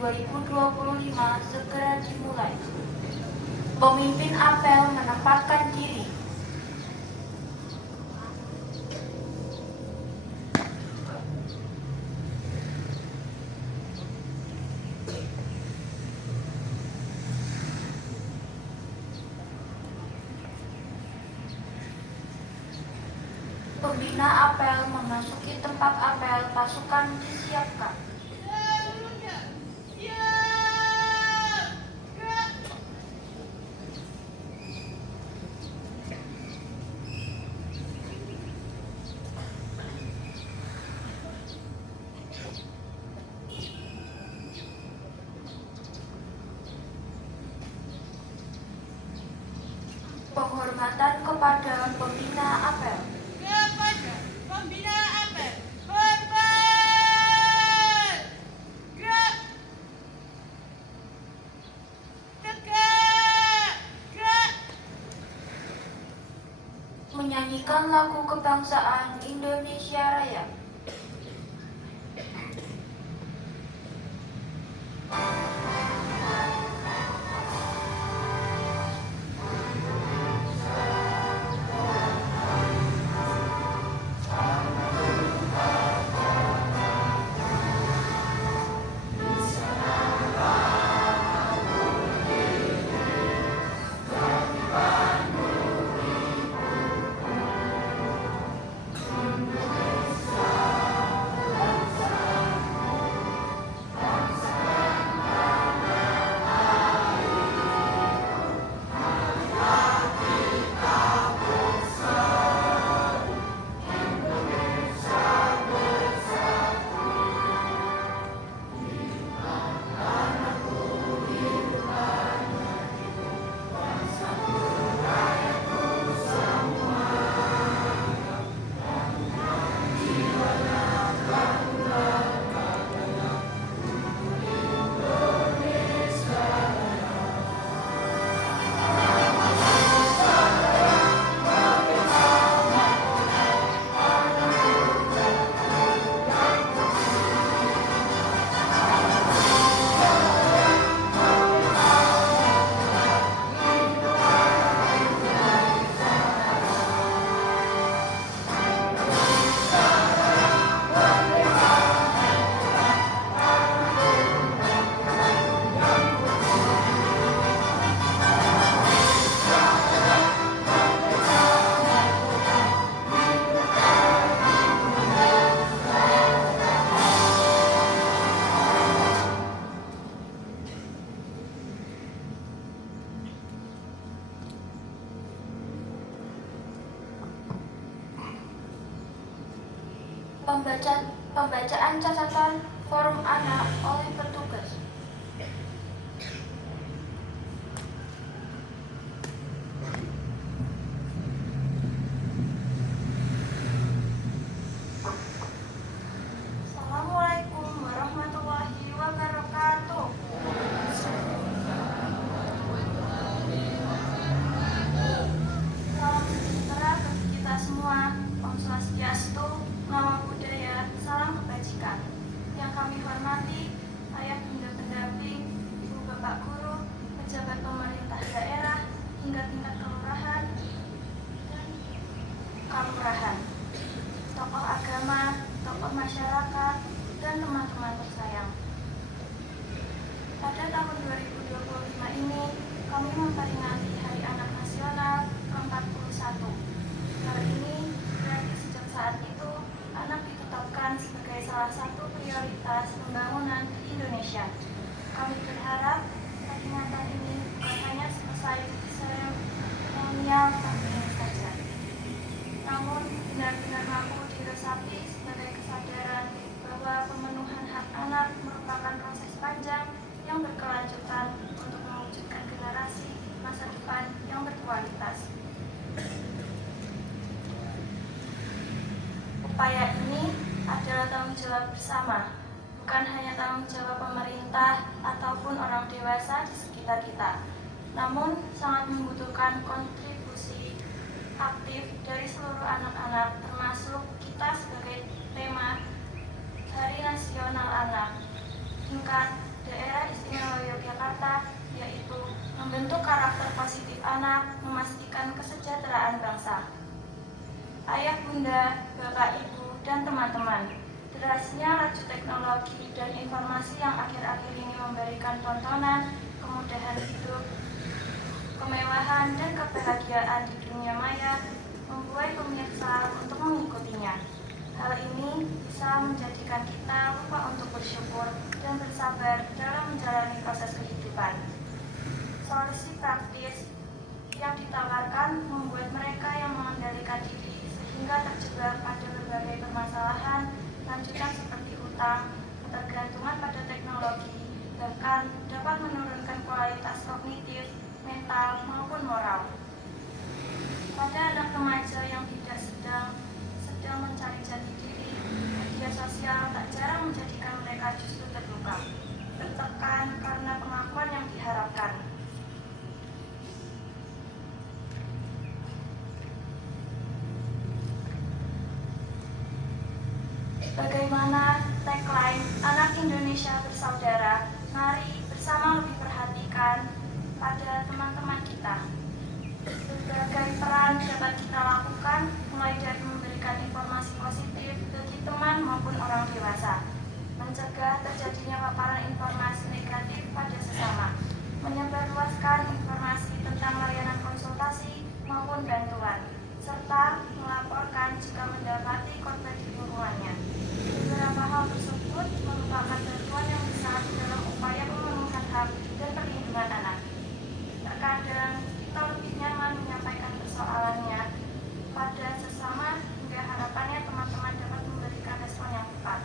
2025 segera dimulai. Pemimpin apel menempatkan diri. Pembina apel memasuki tempat apel, pasukan disiapkan. Penghormatan kepada pembina apel. Kepada pembina apel, hormat! Gerak! Tegak! Gerak! Menyanyikan lagu kebangsaan Indonesia Raya. Pembacaan catatan forum anak oleh petugas. Assalamualaikum warahmatullahi wabarakatuh. Salam sejahtera bagi kita semua. Om Swastiastu, Namo Buddhaya, salam kebajikan. Yang kami hormati, ayah bunda pendamping, ibu bapak guru, pejabat pemerintah daerah, hingga tingkat kelurahan dan kelurahan, tokoh agama, tokoh masyarakat, dan teman-teman tersayang. Pada tahun 2025 ini, kami memperingati Hari Anak Nasional ke-41. Kali ini berarti sejak saat itu, anak ditetapkan sebagai salah satu prioritas pembangunan di Indonesia. Kami berharap peringatan ini bukan hanya selesai seremonial tahun ini saja, namun benar-benar mampu diresapi sebagai kesadaran bahwa pemenuhan hak anak merupakan proses panjang yang berkelanjutan untuk mewujudkan generasi masa depan yang berkualitas. Upaya ini adalah tanggung jawab bersama, bukan hanya tanggung jawab pemerintah ataupun orang dewasa di sekitar kita, namun sangat membutuhkan kontribusi aktif dari seluruh anak-anak, termasuk kita sebagai tema Hari Nasional Anak, tingkat Daerah Istimewa Yogyakarta, yaitu membentuk karakter positif anak, memastikan kesejahteraan bangsa. Ayah, bunda, bapak, ibu, dan teman-teman, derasnya laju teknologi dan informasi yang akhir-akhir ini memberikan tontonan, kemudahan hidup, kemewahan, dan kebahagiaan di dunia maya membuat pemirsa untuk mengikutinya. Hal ini bisa menjadikan kita lupa untuk bersyukur dan bersabar dalam menjalani proses kehidupan. Solusi praktis yang ditawarkan membuat mereka yang mengendalikan diri sehingga terjebak pada berbagai permasalahan lanjutan seperti hutang, ketergantungan pada teknologi, bahkan dapat menurunkan kualitas kognitif, mental, maupun moral. Pada anak remaja yang tidak sedang mencari jati diri, media sosial tak jarang menjadikan mereka justru terluka, tertekan karena pengakuan yang diharapkan. Bagaimana tagline Anak Indonesia Bersaudara, mari bersama lebih perhatikan pada teman-teman kita. Berbagai peran dapat kita lakukan, mulai dari memberikan informasi positif bagi teman maupun orang dewasa, mencegah terjadinya paparan informasi negatif pada sesama, menyebarluaskan informasi tentang layanan konsultasi maupun bantuan, serta melaporkan jika mendapati korban di lingkungannya. Beberapa hal tersebut merupakan bantuan yang besar dalam upaya pemenuhan hak dan perlindungan anak. Terkadang kita lebih nyaman menyampaikan persoalannya pada sesama hingga harapannya teman-teman dapat memberikan respon yang tepat.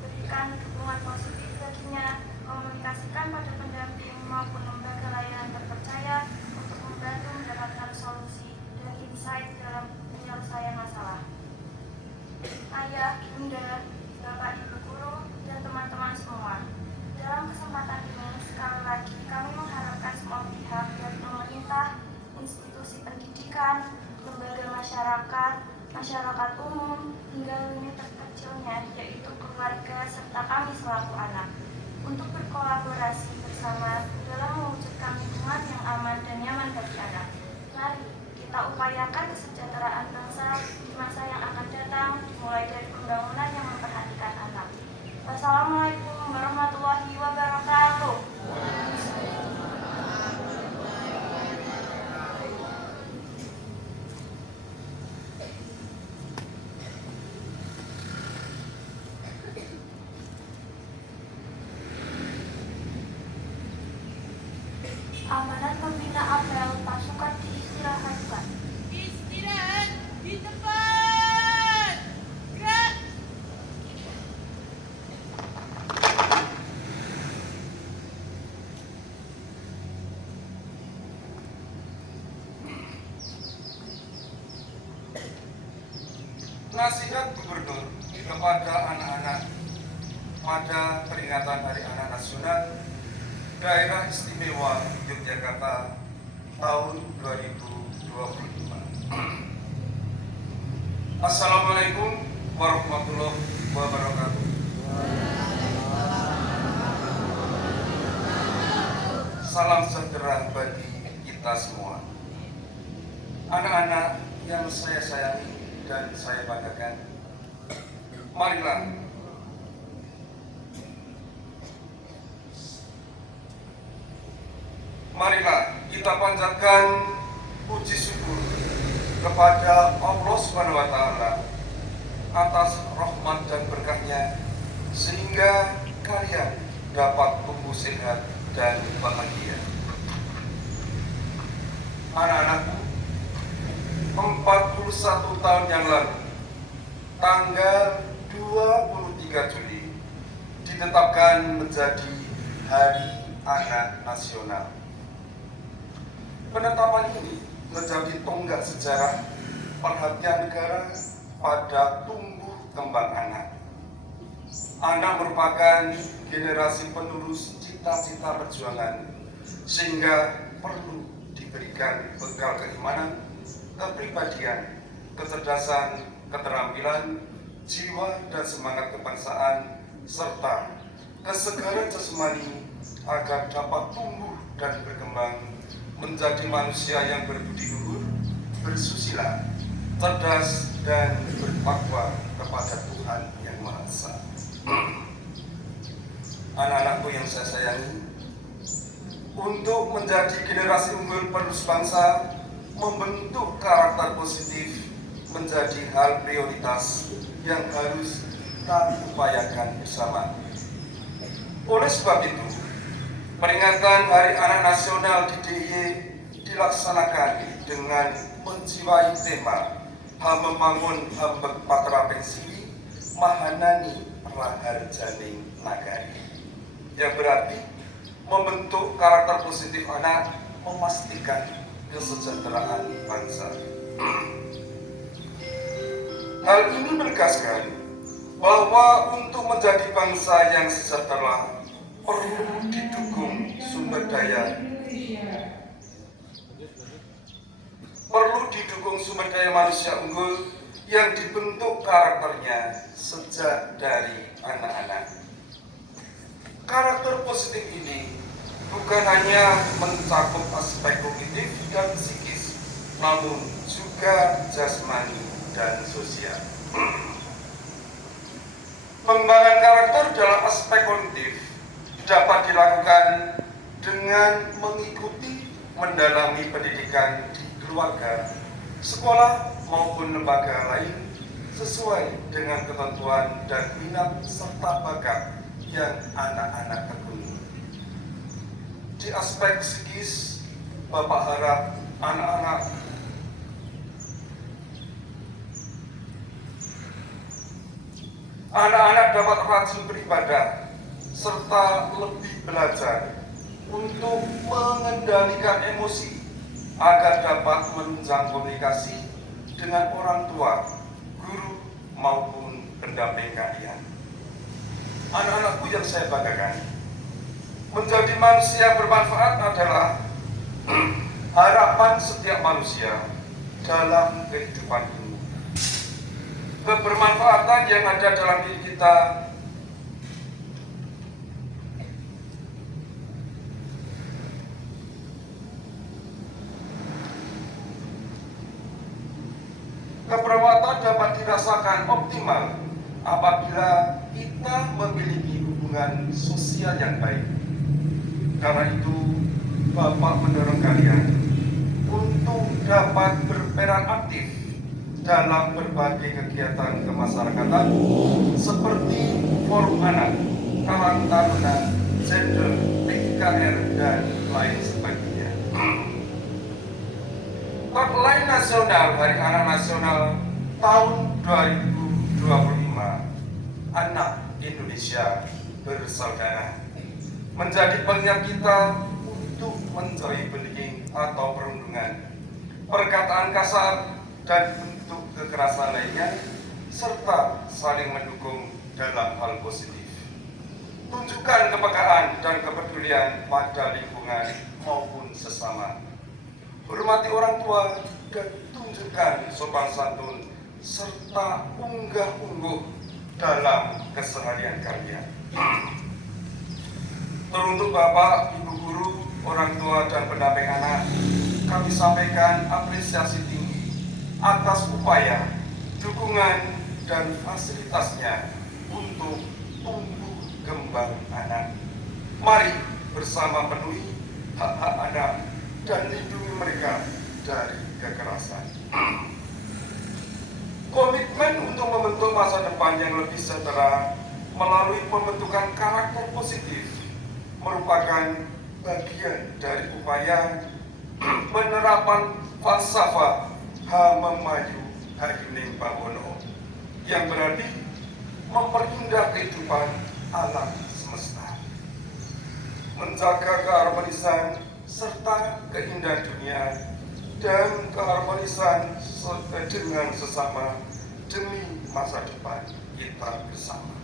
Berikan dukungan positif baginya, komunikasikan pada pendamping maupun lembaga layanan terpercaya untuk membantu mendapatkan solusi dan insight dalam penyelesaian masalah. Ayah, bunda, bapak, ibu guru, dan teman-teman semua, dalam kesempatan ini sekali lagi kami mengharapkan semua pihak dari pemerintah, institusi pendidikan, lembaga masyarakat umum, hingga lini terkecilnya yaitu keluarga serta kami selaku anak, untuk berkolaborasi bersama dalam mewujudkan lingkungan yang aman dan nyaman bagi anak. Mari kita upayakan kesejahteraan bangsa di masa yang akan datang, dimulai dari pembangunan yang memperhatikan anak. Wassalamualaikum warahmatullahi wabarakatuh. Amanat Pembina Apel Pasukan diistirahatkan. Istirahat di tempat. Gerak. Nasihat Gubernur kepada anak-anak pada peringatan Hari Anak Nasional Daerah Istimewa Yogyakarta tahun 2025. Assalamualaikum warahmatullahi wabarakatuh. Salam sejahtera bagi kita semua. Anak-anak yang saya sayangi dan saya banggakan, marilah kita panjatkan puji syukur kepada Allah Subhanahu wa Ta'ala atas rahmat dan berkahnya sehingga kalian dapat tumbuh sehat dan bahagia. Anak-anakku, 41 tahun yang lalu, tanggal 23 Juli ditetapkan menjadi Hari Anak Nasional. Penetapan ini menjadi tonggak sejarah perhatian negara pada tumbuh kembang anak. Anak merupakan generasi penerus cita-cita perjuangan, sehingga perlu diberikan bekal keimanan, kepribadian, kecerdasan, keterampilan, jiwa dan semangat kebangsaan, serta kesegaran jasmani agar dapat tumbuh dan berkembang menjadi manusia yang berbudi luhur, bersusila, cerdas, dan bertakwa kepada Tuhan Yang Maha Esa. Anak-anakku yang saya sayangi, untuk menjadi generasi unggul penerus bangsa, membentuk karakter positif menjadi hal prioritas yang harus kita upayakan bersama. Oleh sebab itu, peringatan Hari Anak Nasional di DIY dilaksanakan dengan menjiwai tema Membangun Hambek Patra Pensiwi Mahanani Raharjaning Nagari, yang berarti membentuk karakter positif anak, memastikan kesejahteraan bangsa. Hal ini menegaskan bahwa untuk menjadi bangsa yang sejahtera perlu didukung sumber daya manusia unggul yang dibentuk karakternya sejak dari anak-anak. Karakter positif ini bukan hanya mencakup aspek kognitif dan psikis, namun juga jasmani dan sosial. Pengembangan karakter dalam aspek kognitif dapat dilakukan dengan mengikuti mendalami pendidikan di keluarga, sekolah maupun lembaga lain sesuai dengan ketentuan dan minat serta bakat yang anak-anak tekuni. Di aspek psikis, Bapak harap anak-anak dapat rajin beribadah serta lebih belajar untuk mengendalikan emosi agar dapat menunjang komunikasi dengan orang tua, guru, maupun pendamping kalian. Anak-anakku yang saya banggakan, menjadi manusia bermanfaat adalah harapan setiap manusia dalam kehidupan ini. Kebermanfaatan yang ada dalam diri kita dapat dirasakan optimal apabila kita memiliki hubungan sosial yang baik. Karena itu, Bapak mendorong kalian untuk dapat berperan aktif dalam berbagai kegiatan kemasyarakatan seperti forum anak, Karang Taruna, gender, PKR, dan lain sebagainya. Tagline nasional Hari Anak Nasional tahun 2025, Anak Indonesia Bersaudara, menjadi pengingat kita untuk menjauhi bullying atau perundungan, perkataan kasar, dan bentuk kekerasan lainnya, serta saling mendukung dalam hal positif. Tunjukkan kepekaan dan kepedulian pada lingkungan maupun sesama. Hormati orang tua dan tunjukkan sopan santun serta unggah-ungguh dalam keseharian kalian. Teruntuk Bapak, Ibu guru, orang tua, dan pendamping anak, kami sampaikan apresiasi tinggi atas upaya, dukungan, dan fasilitasnya untuk tumbuh kembang anak. Mari bersama penuhi hak-hak anak dan lindungi mereka dari kekerasan. Komitmen untuk membentuk masa depan yang lebih sejahtera melalui pembentukan karakter positif merupakan bagian dari upaya penerapan falsafah Hamemayu Hayuning Bawono yang berarti memperindah kehidupan alam semesta, menjaga keharmonisan serta keindahan dunia dan keharmonisan dengan sesama demi masa depan kita bersama.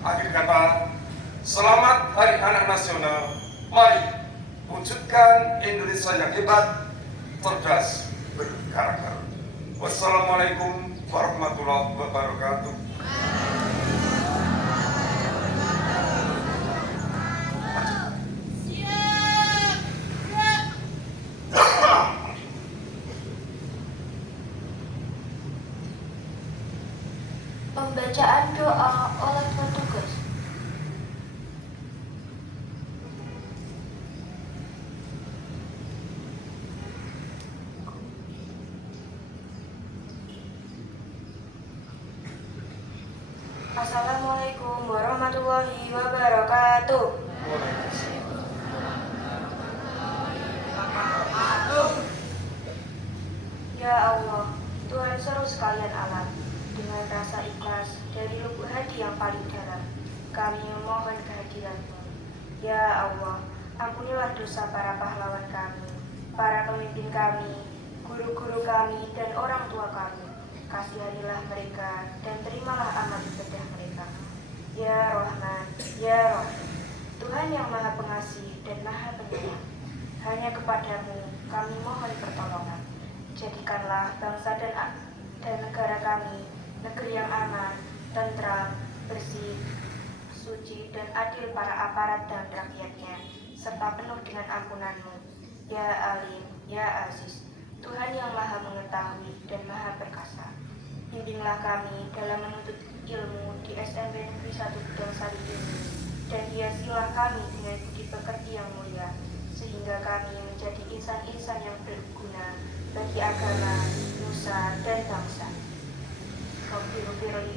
Akhir kata, selamat Hari Anak Nasional. Mari wujudkan Indonesia yang hebat, cerdas, berkarakter. Wassalamualaikum warahmatullahi wabarakatuh. Wassalamualaikum warahmatullahi wabarakatuh. Ya Allah, Tuhan seru sekalian alam. Dengan rasa ikhlas dari lubuk hati yang paling dalam, kami memohon kehadiran-Mu. Ya Allah, ampunilah dosa para pahlawan kami, para pemimpin kami, guru-guru kami, dan orang tua kami. Kasihanilah mereka dan terimalah amal ibadah mereka. Ya Rahman, Ya Rahim, Tuhan yang Maha Pengasih dan Maha Penyayang, hanya kepadamu kami mohon pertolongan. Jadikanlah bangsa dan negara kami negeri yang aman, tentram, bersih, suci, dan adil para aparat dan rakyatnya, serta penuh dengan ampunan-Mu. Ya Alim, Ya Aziz, Tuhan yang Maha Mengetahui dan Maha Perkasa, bimbinglah kami dalam menuntut ilmu di SMP Negeri 1 Bidang Sari ini, dan hiasilah kami dengan budi pekerti yang mulia, sehingga kami menjadi insan-insan yang berguna bagi agama, nusa, dan bangsa. Rabbi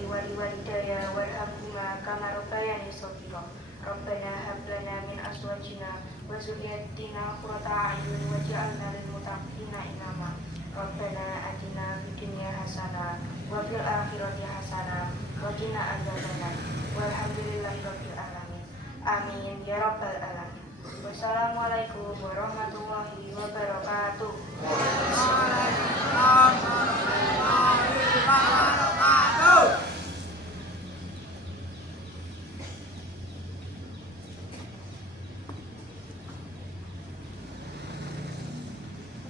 wali walidaya warhamhuma kama rabbayani shaghira. Rabbana hab lana min azwajina wa dzurriyyatina qurrata a'yun waj'alna lil muttaqina imama. Rabbana atina fid dunya hasanah wa fil akhirati hasanah wa qina adzabannar. Walhamdulillahi rabbil alamin. Amin ya rabbal alamin. Wassalamualaikum warahmatullahi wabarakatuh.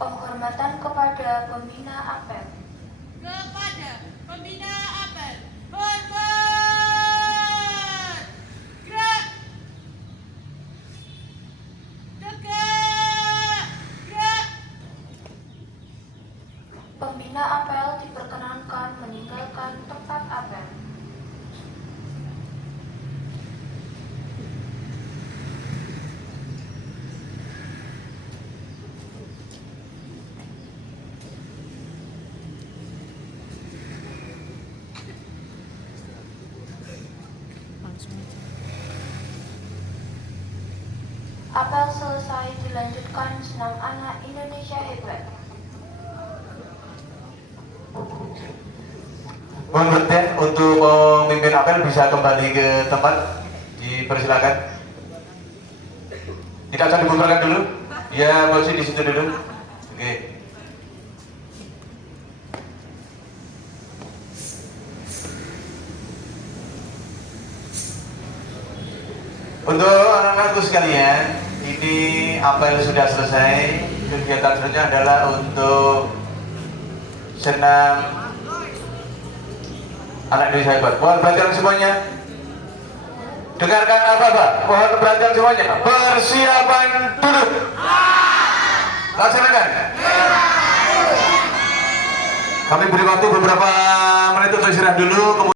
Penghormatan kepada pembina apel. Kepada pembina apel, hormat! Gerak! Tegak! Gerak! Pembina apel diperkenankan meninggalkan tempat apel. Apel selesai, dilanjutkan senam anak Indonesia hebat. Mohon perhatian untuk pemimpin apel bisa kembali ke tempat, dipersilakan. Tidak akan dibubarkan dulu, ya posisi di situ dulu. Oke. Untuk anak-anakku sekalian, ini apel sudah selesai. Kegiatan selanjutnya adalah untuk senam anak Indonesia hebat. Mohon perhatian semuanya. Dengarkan apa-apa. Mohon perhatian semuanya. Persiapan duduk. Laksanakan. Kami beri waktu beberapa menit untuk istirahat dulu.